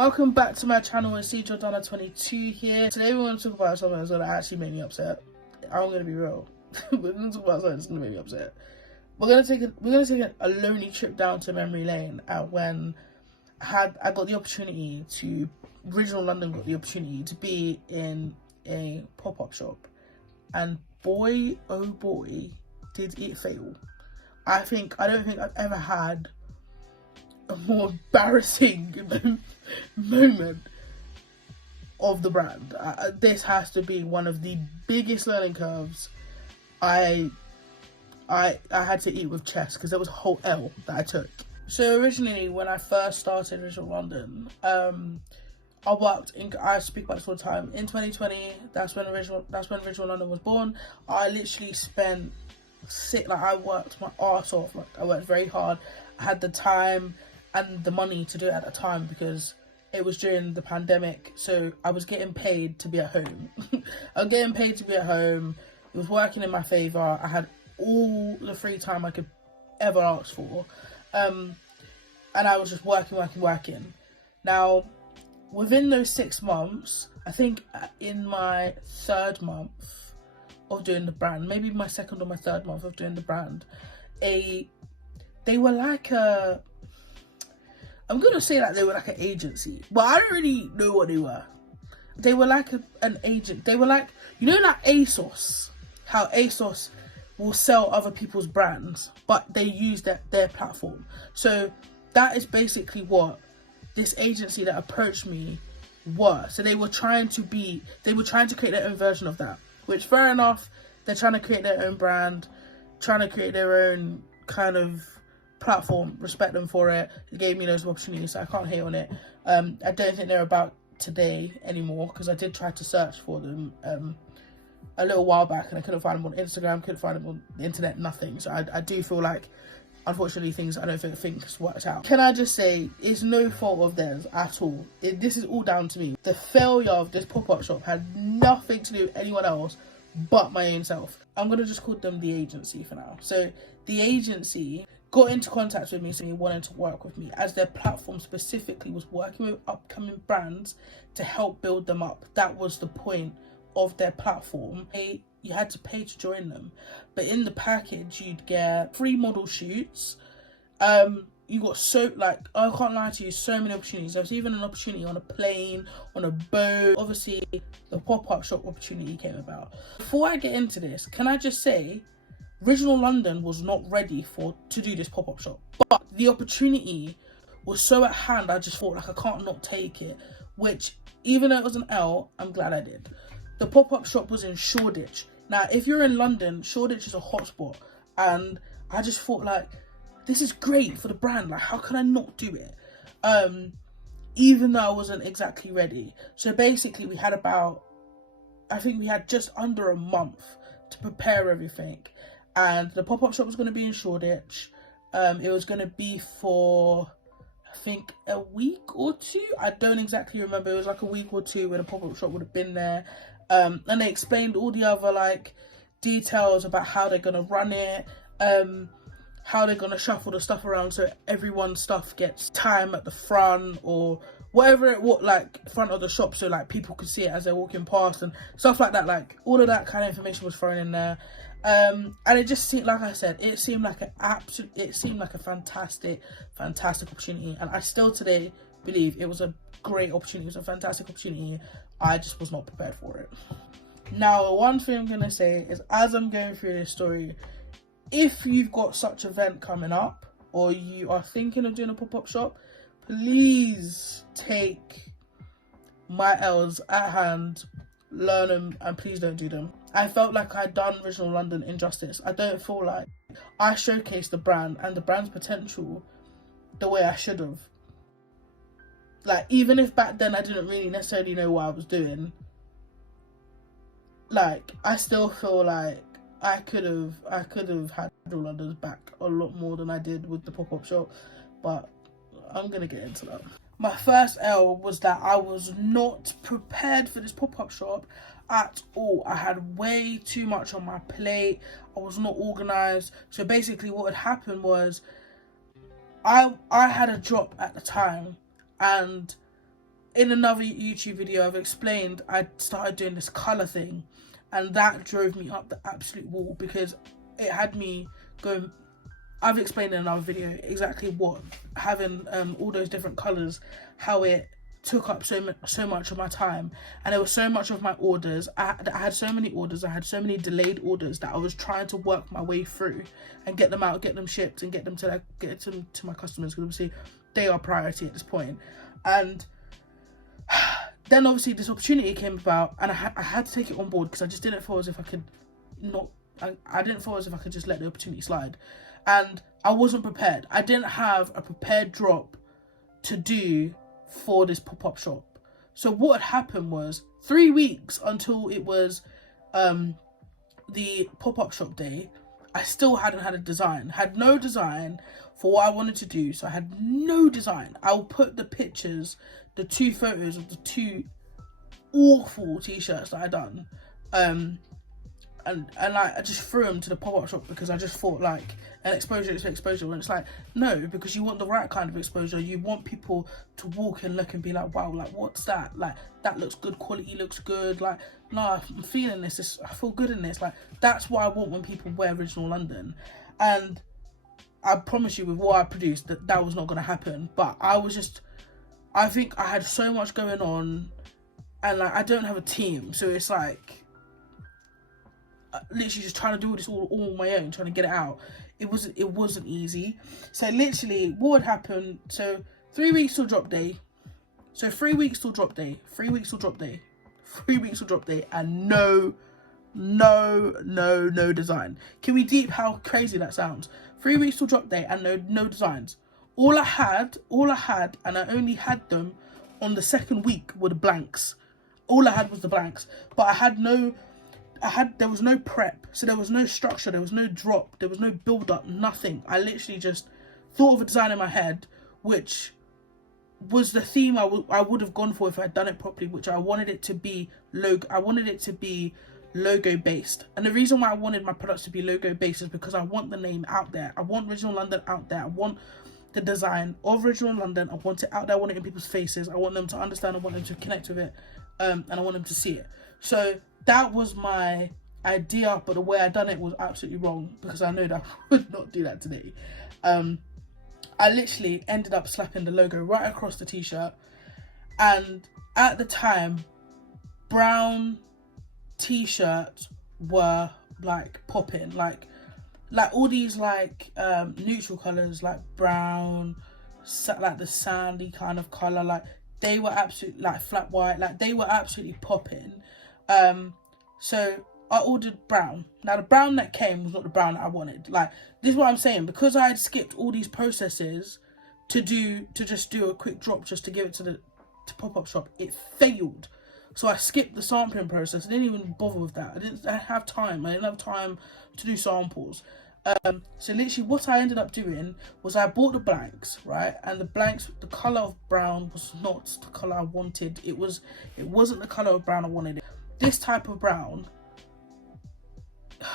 Welcome back to my channel. It's Jordana22 here. Today we're going to talk about something that's going to actually make me upset. I'm going to be real. We're going to talk about something that's going to make me upset. We're going to take a lonely trip down to memory lane at when I got the opportunity to, Original London got the opportunity to be in a pop-up shop, and boy oh boy did it fail. I don't think I've ever had a more embarrassing moment of the brand. This has to be one of the biggest learning curves I had to eat with chest, because there was a whole L that I took. So originally, when I first started Original London, I speak about this all the time. In 2020, that's when Original London was born. I literally spent I worked my arse off. I worked very hard. I had the time and the money to do it at the time because it was during the pandemic. So I was getting paid to be at home. I was getting paid to be at home. It was working in my favour. I had all the free time I could ever ask for. And I was just working. Now, within those 6 months, I think in my 3rd month of doing the brand, maybe my 2nd or my 3rd month of doing the brand, they were like I'm gonna say that they were like an agency, but I don't really know what they were. They were like an agent. They were like, you know, like ASOS, how ASOS will sell other people's brands, but they use their platform. So that is basically what this agency that approached me were. So they were trying to create their own version of that, which, fair enough, they're trying to create their own brand, trying to create their own kind of platform. Respect them for it. They gave me those opportunities, so I can't hate on it. I don't think they're about today anymore, because I did try to search for them a little while back and I couldn't find them on Instagram, couldn't find them on the internet, nothing. So I do feel like, unfortunately, I don't think things worked out. Can I just say, it's no fault of theirs at all. This is all down to me. The failure of this pop-up shop had nothing to do with anyone else but my own self. I'm going to just call them the agency for now. So the agency got into contact with me, saying they wanted to work with me, as their platform specifically was working with upcoming brands to help build them up. That was the point of their platform. You had to pay to join them, but in the package you'd get free model shoots. You got I can't lie to you, so many opportunities. There was even an opportunity on a plane, on a boat. Obviously the pop-up shop opportunity came about. Before I get into this, can I just say, Original London was not ready to do this pop-up shop, but the opportunity was so at hand. I just thought, I can't not take it, which, even though it was an L, I'm glad I did. The pop-up shop was in Shoreditch. Now, if you're in London, Shoreditch is a hotspot, and I just thought, this is great for the brand. How can I not do it? Even though I wasn't exactly ready. So basically, we had just under a month to prepare everything. And the pop-up shop was going to be in Shoreditch. It was going to be for, I think, a week or 2. I don't exactly remember. It was like a week or 2 where the pop-up shop would have been there. And they explained all the other details about how they're going to run it, how they're going to shuffle the stuff around so everyone's stuff gets time at the front, or whatever front of the shop, so people could see it as they're walking past and stuff like that. All of that kind of information was thrown in there. And it just seemed, like I said, it seemed like a fantastic opportunity, and I still today believe it was a great opportunity. It was a fantastic opportunity. I just was not prepared for it. Now, one thing I'm going to say is, as I'm going through this story, if you've got such an event coming up, or you are thinking of doing a pop-up shop, please take my L's at hand, learn them, and please don't do them. I felt like I'd done Original London injustice. I don't feel like I showcased the brand and the brand's potential the way I should have. Even if back then I didn't really necessarily know what I was doing, I still feel like I could have had Original London's back a lot more than I did with the pop-up shop, but I'm gonna get into that. My first L was that I was not prepared for this pop-up shop at all. I had way too much on my plate. I was not organised. So basically what had happened was I had a drop at the time, and in another YouTube video, I've explained I started doing this colour thing, and that drove me up the absolute wall, because it had me going. I've explained in another video exactly what having all those different colours, how it took up so much of my time, and there was so much of my orders. I had so many orders, I had so many delayed orders that I was trying to work my way through and get them out, get them shipped, and get them to my customers, because obviously they are priority at this point. And then obviously this opportunity came about, and I had to take it on board, because I just didn't feel as if I could I didn't feel as if I could just let the opportunity slide, and I wasn't prepared. I didn't have a prepared drop to do for this pop-up shop. So what had happened was 3 weeks until it was the pop-up shop day, I still hadn't had a design, had no design for what I wanted to do. So I had no design. I'll put the pictures, the 2 photos of the 2 awful t-shirts that I done, and like I just threw them to the pop-up shop, because I just thought like an exposure is exposure, and it's like, no, because you want the right kind of exposure. You want people to walk and look and be like, wow, like what's that, like that looks good, quality looks good, like nah, I'm feeling this, I feel good in this. Like that's what I want when people wear Original London. And I promise you, with what I produced, that was not going to happen. But I think I had so much going on, and like I don't have a team, so it's like literally just trying to do this all on my own, trying to get it out. It wasn't easy. So literally what would happen, so 3 weeks till drop day, so 3 weeks till drop day, 3 weeks till drop day, 3 weeks till drop day, and no design. Can we deep how crazy that sounds? 3 weeks till drop day and no designs. All I had, and I only had them on the 2nd week, were the blanks. All I had was the blanks, but there was no prep, so there was no structure, there was no drop, there was no build up, nothing. I literally just thought of a design in my head, which was the theme I would have gone for if I had done it properly, which I wanted it to be logo based. And the reason why I wanted my products to be logo based is because I want the name out there. I want Original London out there. I want the design of Original London. I want it out there. I want it in people's faces. I want them to understand. I want them to connect with it, and I want them to see it. So that was my idea, but the way I done it was absolutely wrong, because I know that I would not do that today. I literally ended up slapping the logo right across the t-shirt, and at the time, brown t-shirts were like popping, like all these like neutral colors, like brown, like the sandy kind of color, like they were absolutely, like flat white, like they were absolutely popping. So I ordered brown. Now the brown that came was not the brown that I wanted. Like, this is what I'm saying, because I had skipped all these processes to just do a quick drop, just to give it to pop-up shop, it failed. So I skipped the sampling process. I didn't even bother with that. I didn't have time to do samples. So literally what I ended up doing was I bought the blanks, right? And the blanks, the colour of brown was not the colour I wanted. It wasn't the colour of brown I wanted. This type of brown, it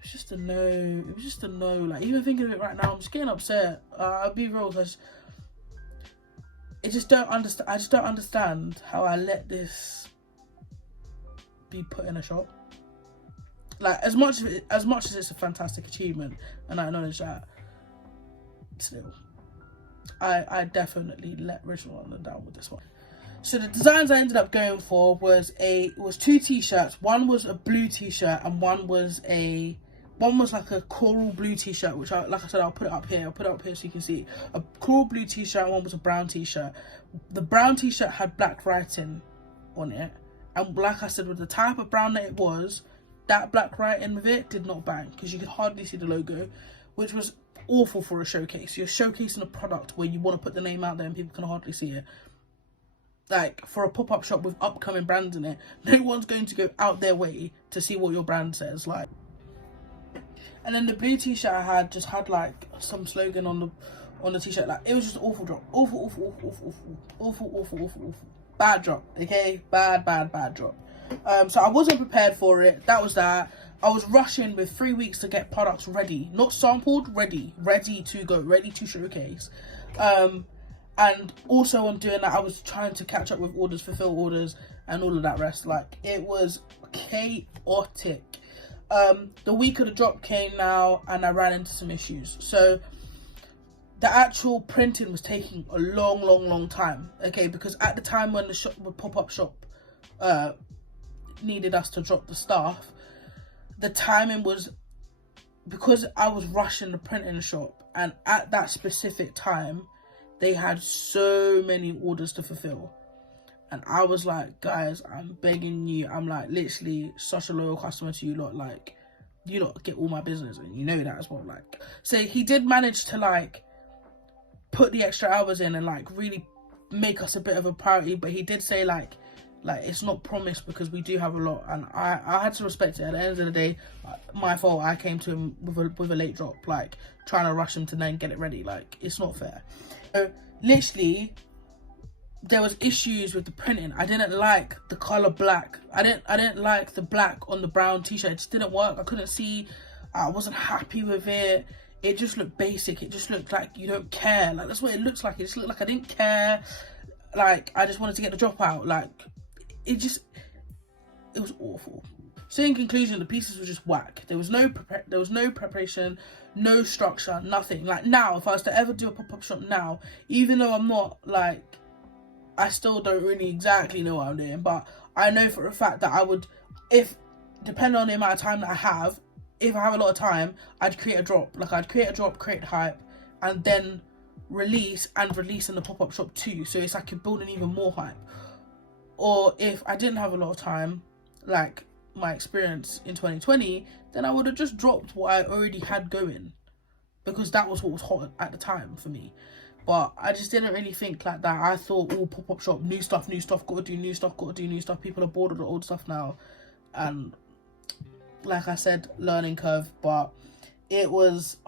was just a no. Like, even thinking of it right now, I'm just getting upset. I'll be real, I just don't understand how I let this be put in a shop. Like, as much as it's a fantastic achievement, and I acknowledge that, still, I definitely let Original London down with this one. So the designs I ended up going for was 2 t-shirts. One was a blue t-shirt, and one was like a coral blue t-shirt, which like I said, I'll put it up here so you can see. A coral blue t-shirt, and one was a brown t-shirt. The brown t-shirt had black writing on it, and like I said, with the type of brown that it was, that black writing with it did not bang, because you could hardly see the logo, which was awful for a showcase. You're showcasing a product where you want to put the name out there and people can hardly see it. Like, for a pop-up shop with upcoming brands in it, no one's going to go out their way to see what your brand says. Like, and then the blue t-shirt I had just had like some slogan on the t-shirt. Like, it was just an awful drop, awful, bad drop. Okay, bad drop. So I wasn't prepared for it. That was that. I was rushing with 3 weeks to get products ready, not sampled, ready to go, ready to showcase. And also on doing that, I was trying to catch up with orders, fulfill orders, and all of that rest. Like, it was chaotic. The week of the drop came now, and I ran into some issues. So the actual printing was taking a long time. Okay, because at the time when the shop, the pop-up shop, needed us to drop the stuff, the timing was, because I was rushing the printing shop, and at that specific time they had so many orders to fulfill, and I was like, guys, I'm begging you, I'm like literally such a loyal customer to you lot, like, you lot get all my business, and you know that as well. Like, so he did manage to like put the extra hours in and like really make us a bit of a priority, but he did say like it's not promised, because we do have a lot, and I had to respect it. At the end of the day, my fault, I came to him with a late drop, like trying to rush him to then get it ready. Like, it's not fair. So literally there was issues with the printing. I didn't like the color black. I didn't like the black on the brown t-shirt. It just didn't work. I couldn't see. I wasn't happy with it. It just looked basic. It just looked like you don't care. Like, that's what it looks like. It just looked like I didn't care. Like, I just wanted to get the drop out. Like, it was awful. So in conclusion, the pieces were just whack. There was no preparation, no structure, nothing. Like, now, if I was to ever do a pop-up shop now, even though I'm not like, I still don't really exactly know what I'm doing, but I know for a fact that I would, if, depending on the amount of time that I have, if I have a lot of time, I'd create a drop. Like, I'd create a drop, create hype, and then release in the pop-up shop too. So it's like you're building even more hype. Or if I didn't have a lot of time, like my experience in 2020, then I would have just dropped what I already had going, because that was what was hot at the time for me. But I just didn't really think like that. I thought, oh, pop-up shop, new stuff, gotta do new stuff. People are bored of the old stuff now. And like I said, learning curve. But it was,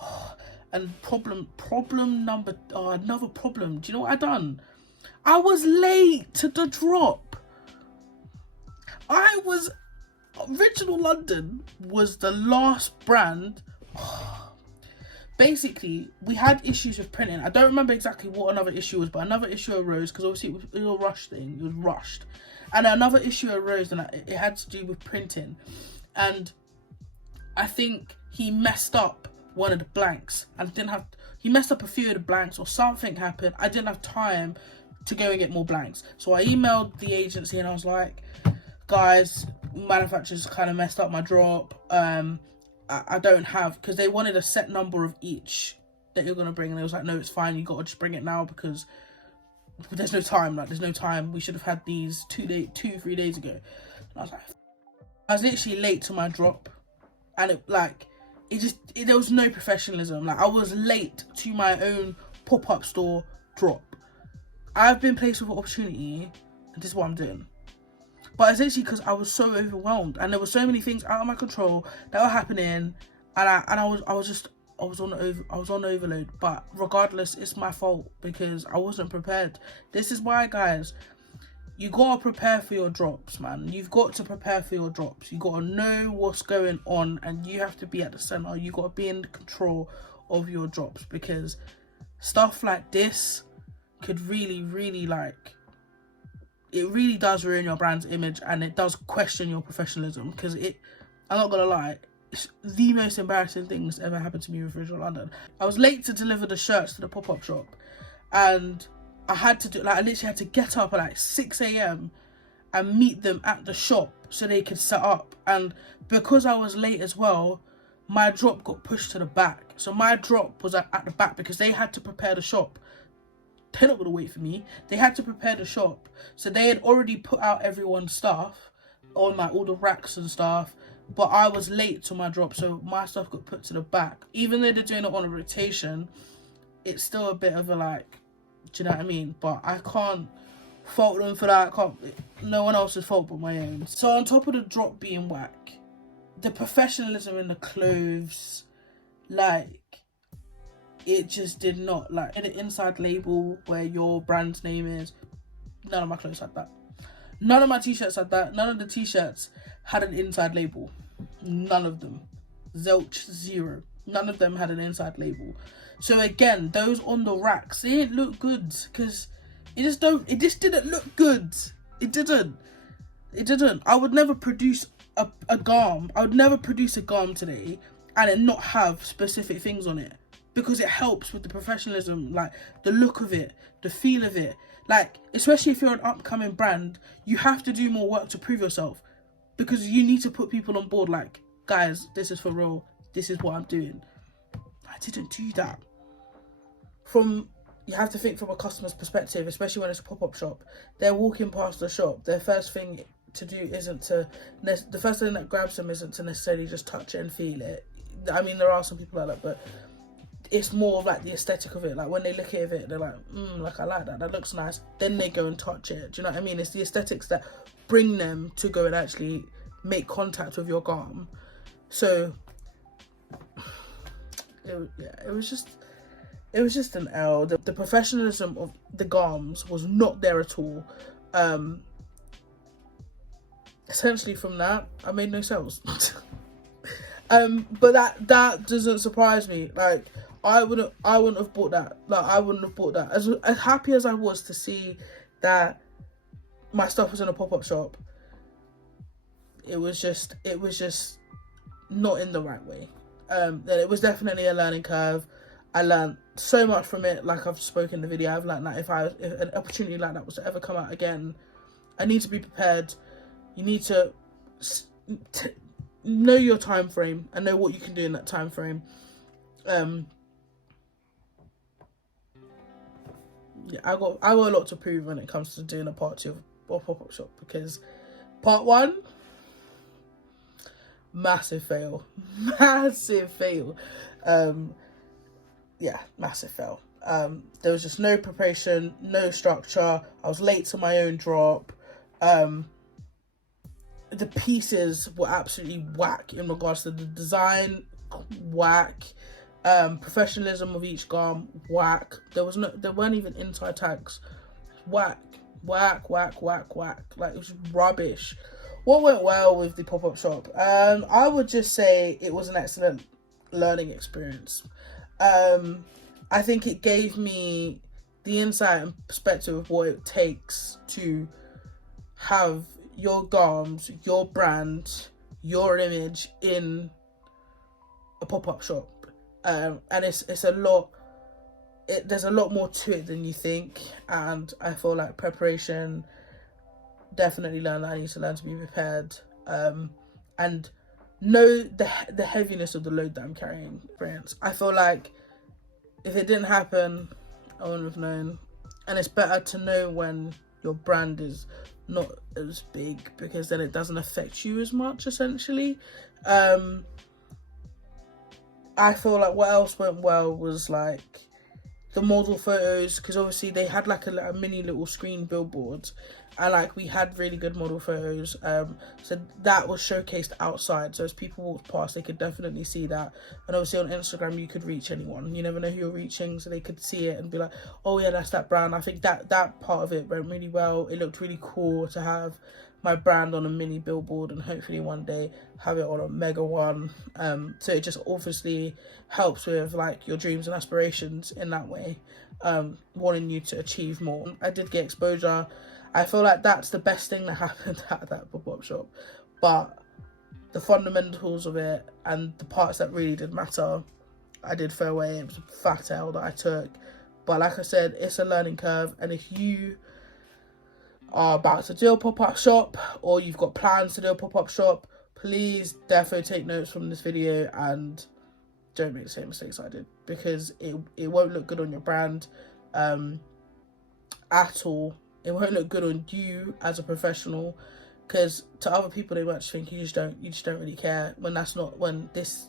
and another problem. Do you know what I done? I was late to the drop. Original London was the last brand. Basically, we had issues with printing. I don't remember exactly what another issue was, but another issue arose, because obviously it was a rush thing. It was rushed. And another issue arose, and it had to do with printing. And I think he messed up one of the blanks. He messed up a few of the blanks, or something happened. I didn't have time to go and get more blanks. So I emailed the agency and I was like, guys, manufacturers kind of messed up my drop. I don't have, because they wanted a set number of each that you're going to bring, and they was like, no, it's fine, you got to just bring it now, because there's no time. Like, there's no time. We should have had these 3 days ago. And I was like, I was literally late to my drop, and there was no professionalism. Like, I was late to my own pop-up store drop. I've been placed with an opportunity, and this is what I'm doing. But it's actually because I was so overwhelmed, and there were so many things out of my control that were happening, and I was on overload. But regardless, it's my fault, because I wasn't prepared. This is why, guys, you gotta prepare for your drops, man. You've got to prepare for your drops. You gotta know what's going on, and you have to be at the center. You gotta be in control of your drops, because stuff like this could really, it really does ruin your brand's image, and it does question your professionalism, because I'm not gonna lie, it's the most embarrassing thing that's ever happened to me with Shoreditch London. I was late to deliver the shirts to the pop-up shop, and I literally had to get up at 6 a.m. and meet them at the shop so they could set up. And because I was late as well, my drop got pushed to the back. So my drop was at the back, because they had to prepare the shop. They're not going to wait for me. They had to prepare the shop. So they had already put out everyone's stuff on all the racks and stuff. But I was late to my drop, so my stuff got put to the back. Even though they're doing it on a rotation, it's still a bit of a do you know what I mean? But I can't fault them for that. No one else's fault but my own. So on top of the drop being whack, the professionalism in the clothes, it just did not, in an inside label where your brand's name is. None of my clothes had that. None of my t-shirts had that. None of the t-shirts had an inside label. None of them. Zilch, zero. None of them had an inside label. So again, those on the racks, they didn't look good because it just didn't look good. It didn't. I would never produce a garm. I would never produce a garm today and it not have specific things on it, because it helps with the professionalism, like the look of it, the feel of it. Like, especially if you're an upcoming brand, you have to do more work to prove yourself, because you need to put people on board, like, guys, this is for real, this is what I'm doing. I didn't do that. You have to think from a customer's perspective, especially when it's a pop-up shop. They're walking past the shop, their first thing to do isn't to, the first thing that grabs them isn't to necessarily just touch it and feel it. I mean, there are some people like that, but it's more of like the aesthetic of it. Like, when they look at it, they're like, like, I like that, that looks nice. Then they go and touch it. Do you know what I mean? It's the aesthetics that bring them to go and actually make contact with your garm. So it was just an L. The professionalism of the garms was not there at all. Essentially from that, I made no sales. But that doesn't surprise me. Like, I wouldn't have bought that. Like, I wouldn't have bought that. As happy as I was to see that my stuff was in a pop-up shop, it was just not in the right way. It was definitely a learning curve. I learned so much from it. Like I've spoken in the video, I've learned that if an opportunity like that was to ever come out again, I need to be prepared. You need to know your time frame and know what you can do in that time frame. Yeah, I got a lot to prove when it comes to doing a part 2 of pop-up shop, because part 1, massive fail. Massive fail. Yeah, massive fail. There was just no preparation, no structure. I was late to my own drop. The pieces were absolutely whack in regards to the design, whack. Professionalism of each garm, whack. There weren't even inside tags. Whack. Like, it was rubbish. What went well with the pop-up shop? I would just say it was an excellent learning experience. I think it gave me the insight and perspective of what it takes to have your garms, your brand, your image in a pop-up shop. And it's a lot. There's a lot more to it than you think, and I feel like preparation. Definitely learn that I need to learn to be prepared, and know the heaviness of the load that I'm carrying. I feel like if it didn't happen, I wouldn't have known, and it's better to know when your brand is not as big, because then it doesn't affect you as much, essentially. I feel like what else went well was like the model photos, because obviously they had like a mini little screen billboard, and like we had really good model photos. So that was showcased outside, so as people walked past they could definitely see that. And obviously on Instagram you could reach anyone, you never know who you're reaching, so they could see it and be like, oh yeah, that's that brand. I think that part of it went really well. It looked really cool to have my brand on a mini billboard, and hopefully one day have it on a mega one. So it just obviously helps with like your dreams and aspirations in that way, wanting you to achieve more. I did get exposure. I feel like that's the best thing that happened at that pop-up shop, but the fundamentals of it and the parts that really did matter, I did fair away. It was a fat L that I took, but like I said, it's a learning curve. And if you are about to do a pop-up shop, or you've got plans to do a pop-up shop, please defo take notes from this video and don't make the same mistakes I did, because it won't look good on your brand at all. It won't look good on you as a professional, because to other people they might just think you just don't really care, when this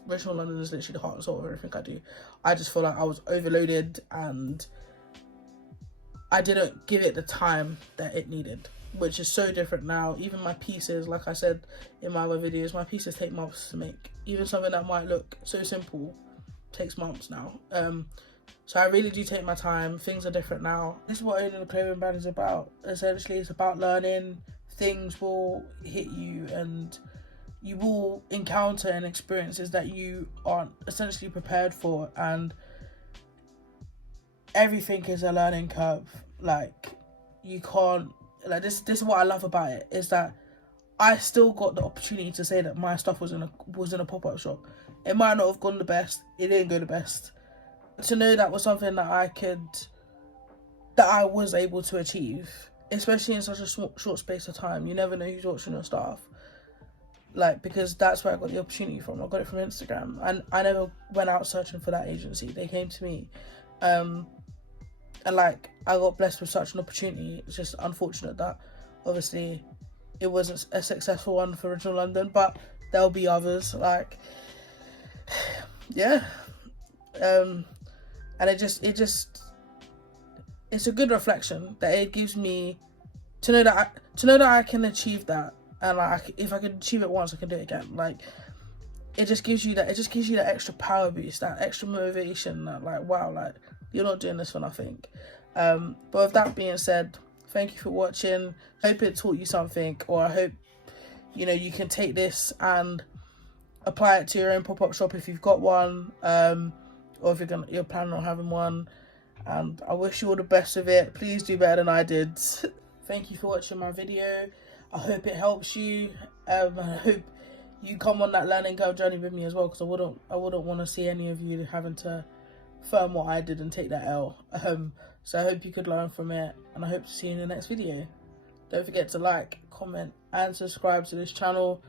Shoreditch London is literally the heart and soul of everything I do. I just feel like I was overloaded and I didn't give it the time that it needed, which is so different now. Even my pieces, like I said in my other videos, my pieces take months to make. Even something that might look so simple takes months now. So I really do take my time. Things are different now. This is what owning a clothing brand is about. Essentially, it's about learning. Things will hit you and you will encounter and experiences that you aren't essentially prepared for. And everything is a learning curve. Like, you can't, like, this is what I love about it, is that I still got the opportunity to say that my stuff was in a pop-up shop. It might not have gone the best, it didn't go the best. To know that was something that I was able to achieve, especially in such a short space of time. You never know who's watching your stuff. Like, because that's where I got the opportunity from. I got it from Instagram, and I never went out searching for that agency. They came to me. And like, I got blessed with such an opportunity. It's just unfortunate that obviously it wasn't a successful one for Original London, but there'll be others. Like, yeah. And it's a good reflection that it gives me to know that I can achieve that, and like, if I can achieve it once, I can do it again. Like, it just gives you that extra power boost, that extra motivation, that like, wow, like, you're not doing this for nothing. But with that being said, thank you for watching. Hope it taught you something, or I hope, you know, you can take this and apply it to your own pop-up shop if you've got one, or if you're planning on having one. And I wish you all the best with it. Please do better than I did. Thank you for watching my video. I hope it helps you. I hope you come on that learning curve journey with me as well, because I wouldn't want to see any of you having to firm what I did and take that L. So I hope you could learn from it, and I hope to see you in the next video. Don't forget to like, comment and subscribe to this channel.